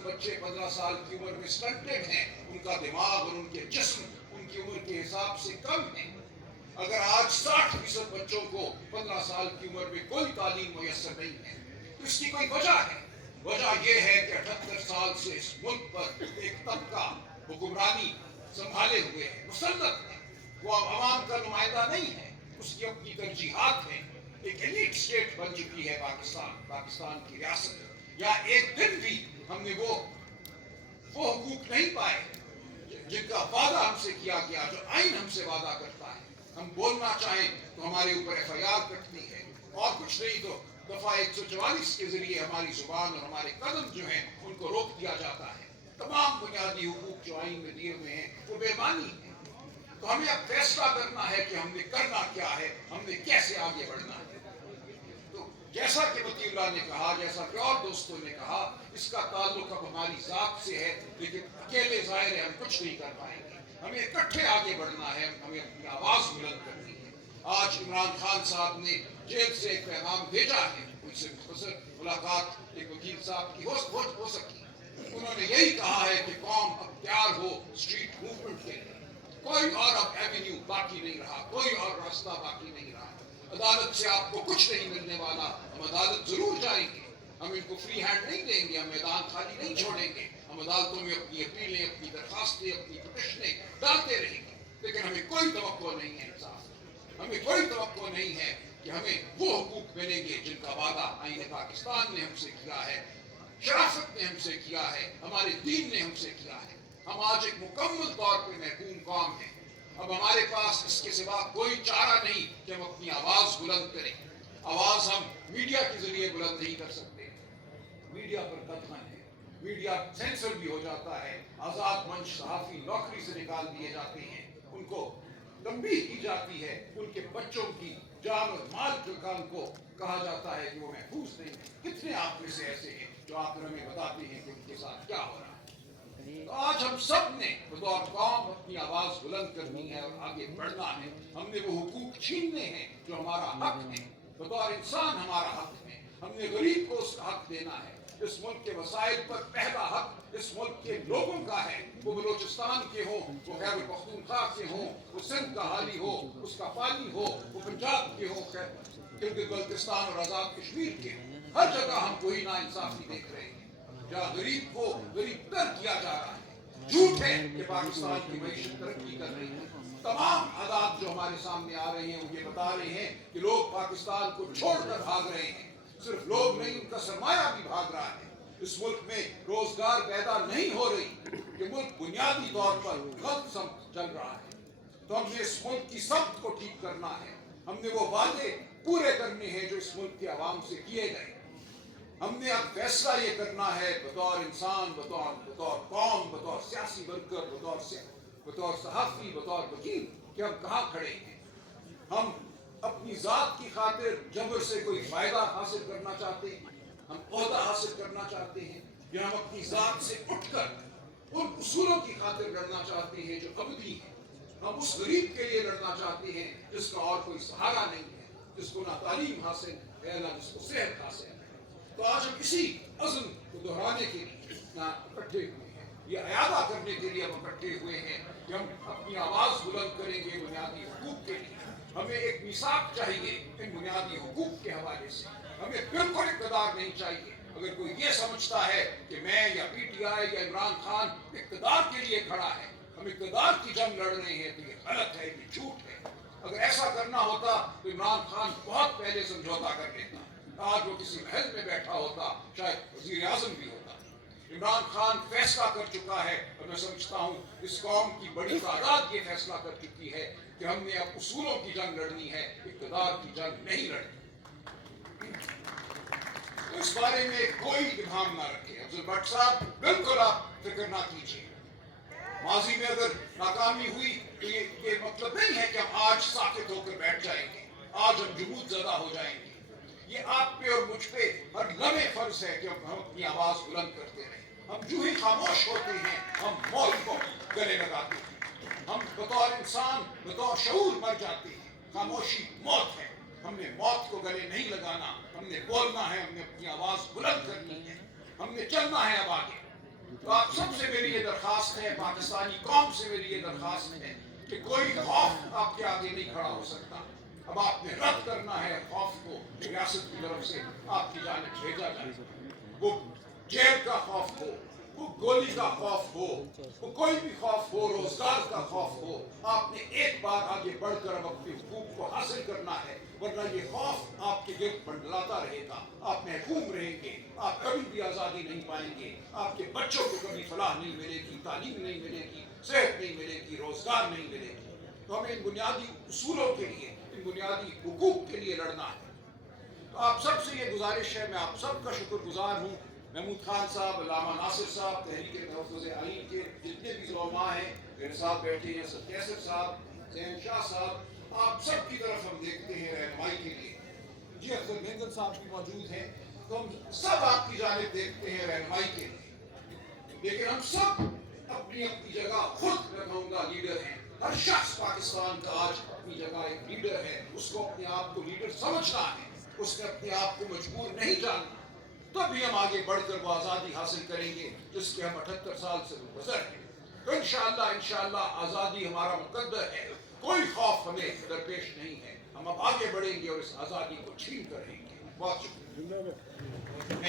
فیصد بچے 15 سال کی عمر میں سٹنٹڈ ہیں، ان کا دماغ اور ان کے جسم ان کی عمر کے حساب سے کم ہے۔ اگر آج 60% بچوں کو 15 سال کی عمر میں کوئی تعلیم میسر نہیں ہے تو اس کی کوئی وجہ ہے۔ وجہ یہ ہے کہ 78 سال سے اس ملک پر ایک طبقہ حکمرانی سنبھالے ہوئے ہے، مسلط ہے، وہ عوام کا نمائندہ نہیں ہے، اس کی اپنی ترجیحات ہیں۔ ایک ایلیٹ اسٹیٹ بن چکی ہے پاکستان کی ریاست۔ یا ایک دن بھی ہم نے وہ حقوق نہیں پائے جن کا وعدہ ہم سے کیا گیا، جو آئین ہم سے وعدہ کرتا ہے۔ ہم بولنا چاہیں تو ہمارے اوپر FIR کٹتی ہے، اور کچھ نہیں تو دفعہ 144 کے ذریعے ہماری زبان اور ہمارے قدم جو ہیں ان کو روک دیا جاتا ہے۔ تمام بنیادی حقوق جو آئین میں دیے ہوئے ہیں وہ بے معنی ہیں۔ تو ہمیں اب فیصلہ کرنا ہے کہ ہم نے کرنا کیا ہے، ہم نے کیسے آگے بڑھنا ہے۔ تو جیسا کہ وکیل اللہ نے کہا، جیسا کہ اور دوستوں نے کہا، اس کا تعلق اب ہماری ذات سے ہے، لیکن اکیلے ظاہر ہے ہم کچھ نہیں کر پائیں گے۔ ہمیں اکٹھے آگے بڑھنا ہے، ہمیں اپنی آواز بلند کرنی ہے۔ آج عمران خان صاحب نے جیل سے ایک پیغام بھیجا ہے، ان سے مختصر ملاقات ایک وکیل صاحب کی ہو سکی۔ انہوں نے یہی کہا ہے کہ قوم اب تیار ہو اسٹریٹ موومنٹ کے لیے، کوئی اور اب ایونیو باقی نہیں رہا، کوئی اور راستہ باقی نہیں رہا۔ عدالت سے آپ کو کچھ نہیں ملنے والا، ہم عدالت ضرور جائیں گے، ہم ان کو فری ہینڈ نہیں دیں گے، ہم میدان خالی نہیں چھوڑیں گے، ہم عدالتوں میں اپنی اپیلیں، اپنی درخواستیں، اپنی پٹیشنیں ڈالتے رہیں گے، لیکن ہمیں کوئی توقع نہیں ہے انصاف، ہمیں کوئی توقع نہیں ہے کہ ہمیں وہ حقوق ملیں گے جن کا وعدہ آئین پاکستان نے ہم سے کیا ہے، شرافت نے ہم سے کیا ہے، ہمارے دین نے ہم سے کیا ہے۔ ہم آج ایک مکمل طور پہ محکوم قوم ہیں، اب ہمارے پاس اس کے سوا کوئی چارہ نہیں کہ ہم اپنی آواز بلند کریں۔ آواز ہم میڈیا کے ذریعے بلند نہیں کر سکتے، میڈیا پر قدغن ہے، میڈیا سینسر بھی ہو جاتا ہے، آزاد منچ صحافی نوکری سے نکال دیے جاتے ہیں، ان کو تنبیہ کی جاتی ہے، ان کے بچوں کی جان اور مال کو کہا جاتا ہے کہ وہ محفوظ نہیں ہے۔ کتنے آپ میں سے ایسے ہیں جو آپ ہمیں بتاتے ہیں کہ ان کے ساتھ کیا ہو رہا ہے۔ تو آج ہم سب نے بطور قوم اپنی آواز بلند کرنی ہے اور آگے بڑھنا ہے۔ ہم نے وہ حقوق چھیننے ہیں جو ہمارا حق ہے، بطور انسان ہمارا حق ہے۔ ہم نے غریب کو اس کا حق دینا ہے۔ اس ملک کے وسائل پر پہلا حق اس ملک کے لوگوں کا ہے، وہ بلوچستان کے ہوں، وہ خیبر پختونخوا کے ہوں، وہ سندھ کا حالی ہو، اس کا پانی ہو، وہ پنجاب کے ہو، گلگت بلتستان اور آزاد کشمیر کے ہوں۔ ہر جگہ ہم وہی ناانصافی دیکھ رہے ہیں، جہاں غریب کو غریب تر کیا جا رہا ہے۔ جھوٹ ہے کہ پاکستان کی معیشت ترقی کر رہی ہے۔ تمام حالات جو ہمارے سامنے آ رہے ہیں وہ یہ بتا رہے ہیں کہ لوگ پاکستان کو چھوڑ کر بھاگ رہے ہیں۔ صرف لوگ نہیں، ان کا سرمایہ بھی بھاگ رہا ہے۔ اس ملک میں روزگار پیدا نہیں ہو رہی، یہ ملک بنیادی طور پر غلط سمت چل رہا ہے۔ تو ہم نے اس ملک کی سمت کو ٹھیک کرنا ہے، ہم نے وہ وعدے پورے کرنے ہیں جو اس ملک کے عوام سے کیے گئے۔ ہم نے اب فیصلہ یہ کرنا ہے بطور انسان، بطور قوم، بطور سیاسی ورکر، بطور صحافی، بطور وکیل، کہ ہم کہاں کھڑے ہیں۔ ہم اپنی ذات کی خاطر جبر سے کوئی فائدہ حاصل کرنا چاہتے ہیں، ہم عہدہ حاصل کرنا چاہتے ہیں، یا ہم اپنی ذات سے اٹھ کر ان اصولوں کی خاطر لڑنا چاہتے ہیں جو ابدی ہیں۔ ہم اس غریب کے لیے لڑنا چاہتے ہیں جس کا اور کوئی سہارا نہیں ہے، جس کو نہ تعلیم حاصل ہے، نہ جس کو صحت حاصل ہے۔ تو آج ہم اسی عزم کو دہرانے کے لیے اکٹھے ہوئے ہیں، یہ اعادہ کرنے کے لیے ہم اکٹھے ہوئے ہیں کہ ہم اپنی آواز بلند کریں گے بنیادی حقوق کے لیے۔ ہمیں ایک میثاق چاہیے ان بنیادی حقوق کے حوالے سے، ہمیں بالکل اقتدار نہیں چاہیے۔ اگر کوئی یہ سمجھتا ہے کہ میں یا PTI یا عمران خان اقتدار کے لیے کھڑا ہے، ہم اقتدار کی جنگ لڑ رہے ہیں، تو یہ غلط ہے، یہ جھوٹ ہے۔ اگر ایسا کرنا ہوتا تو عمران خان بہت پہلے سمجھوتا کر لیتا، آج وہ کسی محل میں بیٹھا ہوتا، شاید وزیر اعظم بھی ہوتا۔ عمران خان فیصلہ کر چکا ہے، اور میں سمجھتا ہوں اس قوم کی بڑی تعداد یہ فیصلہ کر چکی ہے کہ ہم نے اب اصولوں کی جنگ لڑنی ہے، اقتدار کی جنگ نہیں لڑنی۔ تو اس بارے میں کوئی ابہام نہ رکھے افضل بٹ صاحب، بالکل آپ فکر نہ کیجیے۔ ماضی میں اگر ناکامی ہوئی تو یہ مطلب نہیں ہے کہ ہم آج ساکت ہو کر بیٹھ جائیں گے، آج ہم جمود زدہ ہو جائیں گے۔ یہ آپ پہ اور مجھ پہ ہر لمحے فرض ہے کہ ہم اپنی آواز بلند کرتے رہیں۔ ہم جو ہی خاموش ہوتے ہیں ہم موت کو گلے لگاتے ہیں، ہم بطور انسان بطور شعور مر جاتے ہیں۔ خاموشی موت ہے، ہم نے موت کو گلے نہیں لگانا، ہم نے بولنا ہے، ہم نے اپنی آواز بلند کرنی ہے، ہم نے چلنا ہے اب آگے۔ تو آپ سب سے میری یہ درخواست ہے، پاکستانی قوم سے میری یہ درخواست ہے کہ کوئی خوف آپ کے آگے نہیں کھڑا ہو سکتا۔ اب آپ نے رد کرنا ہے خوف کو، ریاست کی طرف سے آپ کی جانب بھیجا جائے، وہ جیل کا خوف ہو، وہ گولی کا خوف ہو، وہ کوئی بھی خوف ہو، روزگار کا خوف ہو، آپ نے ایک بار آگے بڑھ کر اب اپنے حقوق کو حاصل کرنا ہے، ورنہ یہ خوف آپ کے گرد منڈلاتا رہے گا، آپ محکوم رہیں گے، آپ کبھی بھی آزادی نہیں پائیں گے، آپ کے بچوں کو کبھی فلاح نہیں ملے گی، تعلیم نہیں ملے گی، صحت نہیں ملے گی، روزگار نہیں ملے گی۔ تو ہمیں ان بنیادی اصولوں کے لیے، ان بنیادی حقوق کے لیے لڑنا ہے۔ تو آپ سب سے یہ گزارش ہے، میں آپ سب کا شکر گزار ہوں، محمود خان صاحب، علامہ ناصر صاحب، تحریک تحفظ آئین کے جتنے بھی علماء ہیں، میرے ساتھ بیٹھے ہیں سر کیسر صاحب، زین شاہ صاحب، آپ سب کی طرف ہم دیکھتے ہیں رہنمائی کے لیے۔ جی افضل مہندر صاحب بھی موجود ہیں، تو ہم سب آپ کی جانب دیکھتے ہیں رہنمائی کے لیے، لیکن ہم سب اپنی اپنی جگہ خود میں کہوں گا لیڈر ہیں۔ ہر شخص پاکستان کا آج اپنی جگہ ایک لیڈر ہے، اس کو اپنے آپ کو لیڈر سمجھنا ہے، اس نے اپنے آپ کو مجبور نہیں جاننا، تبھی ہم آگے بڑھ کر وہ آزادی حاصل کریں گے جس کے ہم 78 سال سے گزر ہیں۔ تو انشاءاللہ آزادی ہمارا مقدر ہے، کوئی خوف ہمیں درپیش نہیں ہے، ہم اب آگے بڑھیں گے اور اس آزادی کو چھین کر رہیں گے۔ بہت شکریہ۔